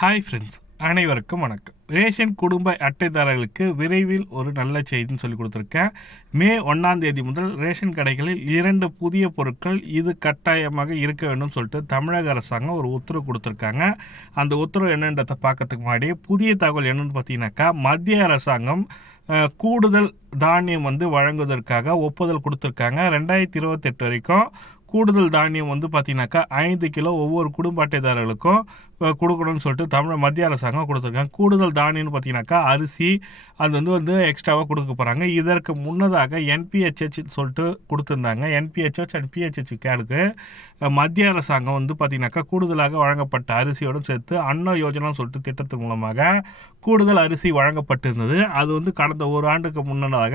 Hi friends அனைவருக்கும் வணக்கம். Ration குடும்ப அட்டைதாரர்களுக்கு விரைவில் ஒரு நல்ல செய்தின்னு சொல்லி கொடுத்துருக்கேன். மே ஒன்றாம் தேதி முதல் ரேஷன் கடைகளில் இரண்டு புதிய பொருட்கள் இது கட்டாயமாக இருக்க வேண்டும் சொல்லிட்டு தமிழக அரசாங்கம் ஒரு உத்தரவு கொடுத்துருக்காங்க. அந்த உத்தரவு என்னன்றதை பார்க்கறதுக்கு முன்னாடி புதிய தகவல் என்னன்னு பார்த்தீங்கன்னாக்கா மத்திய அரசாங்கம் கூடுதல் தானியம் வந்து வழங்குவதற்காக ஒப்புதல் கொடுத்துருக்காங்க. ரெண்டாயிரத்தி இருபத்தெட்டு வரைக்கும் கூடுதல் தானியம் வந்து பார்த்தீங்கன்னாக்கா ஐந்து கிலோ ஒவ்வொரு குடும்ப அட்டைதாரர்களுக்கும் கொடுக்கணும்னு சொல்லிட்டு தமிழ் மத்திய அரசாங்கம் கொடுத்துருக்காங்க. கூடுதல் தானியம்னு பார்த்தீங்கன்னாக்கா அரிசி அது வந்து வந்து எக்ஸ்ட்ராவாக கொடுக்க போகிறாங்க இதற்கு முன்னதாக என்பிஹெச்ஹெச் சொல்லிட்டு கொடுத்துருந்தாங்க. என்பிஹெச்ஹெச் அண்ட் பிஹெச்ஹெச் கேளுக்கு. மத்திய அரசாங்கம் வந்து பார்த்தீங்கன்னாக்கா கூடுதலாக வழங்கப்பட்ட அரிசியோடு சேர்த்து அன்ன யோஜனான்னு சொல்லிட்டு திட்டத்தின் மூலமாக கூடுதல் அரிசி வழங்கப்பட்டிருந்தது. அது வந்து கடந்த ஒரு ஆண்டுக்கு முன்னதாக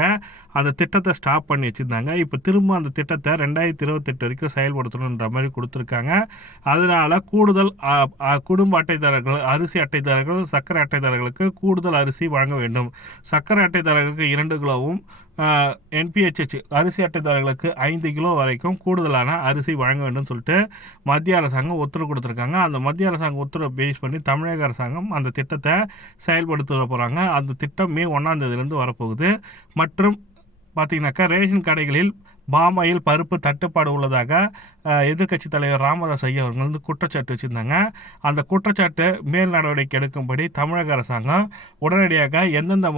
அந்த திட்டத்தை ஸ்டாப் பண்ணி வச்சுருந்தாங்க. இப்போ திரும்ப அந்த திட்டத்தை ரெண்டாயிரத்தி இருபத்தெட்டு வரைக்கும் செயல்படுத்தணுன்ற மாதிரி கொடுத்துருக்காங்க. அதனால் கூடுதல் குடும்ப அட்டைதாரர்கள் அரிசி அட்டைதாரர்கள் சர்க்கரை அட்டைதாரர்களுக்கு கூடுதல் அரிசி வழங்க வேண்டும். சர்க்கரை அட்டைதாரர்களுக்கு இரண்டு கிலோவும் என்பிஹெச்ஹெச் அரிசி அட்டைதாரர்களுக்கு ஐந்து கிலோ வரைக்கும் கூடுதலான அரிசி வழங்க வேண்டும் சொல்லிட்டு மத்திய அரசாங்கம் உத்தரவு கொடுத்துருக்காங்க. அந்த மத்திய அரசாங்கம் உத்தரவை பேஸ் பண்ணி தமிழக அரசாங்கம் அந்த திட்டத்தை செயல்படுத்த போகிறாங்க அந்த திட்டம் மே ஒன்றாம் தேதியிலேருந்து வரப்போகுது. மற்றும் பார்த்தீங்கன்னாக்கா ரேஷன் கடைகளில் பாமாயில் பருப்பு தட்டுப்பாடு உள்ளதாக எதிர்க்கட்சி தலைவர் ராமதாஸ் ஐயா அவர்கள் வந்து குற்றச்சாட்டு வச்சுருந்தாங்க. அந்த குற்றச்சாட்டு மேல் நடவடிக்கை எடுக்கும்படி தமிழக அரசாங்கம் உடனடியாக எந்தெந்த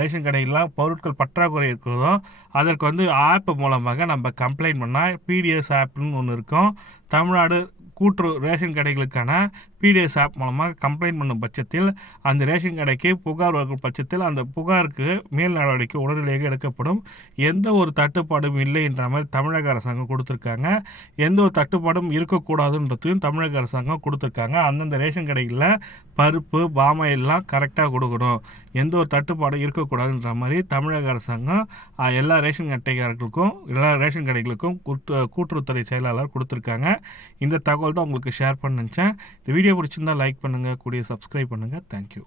ரேஷன் கடையிலாம் பொருட்கள் பற்றாக்குறை இருக்கிறதோ அதற்கு வந்து ஆப் மூலமாக நம்ம கம்ப்ளைண்ட் பண்ணால் பிடிஎஸ் ஆப்னு ஒன்று இருக்கும். தமிழ்நாடு கூட்டுறவு ரேஷன் கடைகளுக்கான பிடிஎஸ் ஆப் மூலமாக கம்ப்ளைண்ட் பண்ணும் பட்சத்தில் அந்த ரேஷன் கடைக்கு புகார் வரும் பட்சத்தில் அந்த புகாருக்கு மேல் நடவடிக்கை உடனடியாக எடுக்கப்படும். எந்த ஒரு தட்டுப்பாடும் இல்லை என்ற மாதிரி தமிழக அரசாங்கம் கொடுத்துருக்காங்க. எந்த ஒரு தட்டுப்பாடும் இருக்கக்கூடாதுன்றதையும் தமிழக அரசாங்கம் கொடுத்துருக்காங்க. அந்தந்த ரேஷன் கடைகளில் பருப்பு பாமை எல்லாம் கரெக்டாக கொடுக்கணும். எந்த ஒரு தட்டுப்பாடும் இருக்கக்கூடாதுன்ற மாதிரி தமிழக அரசாங்கம் எல்லா ரேஷன் அட்டைக்காரர்களுக்கும் எல்லா ரேஷன் கடைகளுக்கும் கூட்டு கூட்டுறவுத்துறை செயலாளர் கொடுத்துருக்காங்க. இந்த தகவல் தான் உங்களுக்கு ஷேர் பண்ண நினச்சேன். இந்த வீடியோ பிடிச்சிருந்தால் லைக் பண்ணுங்கள் கூடிய சப்ஸ்கிரைப் பண்ணுங்கள் தேங்க்யூ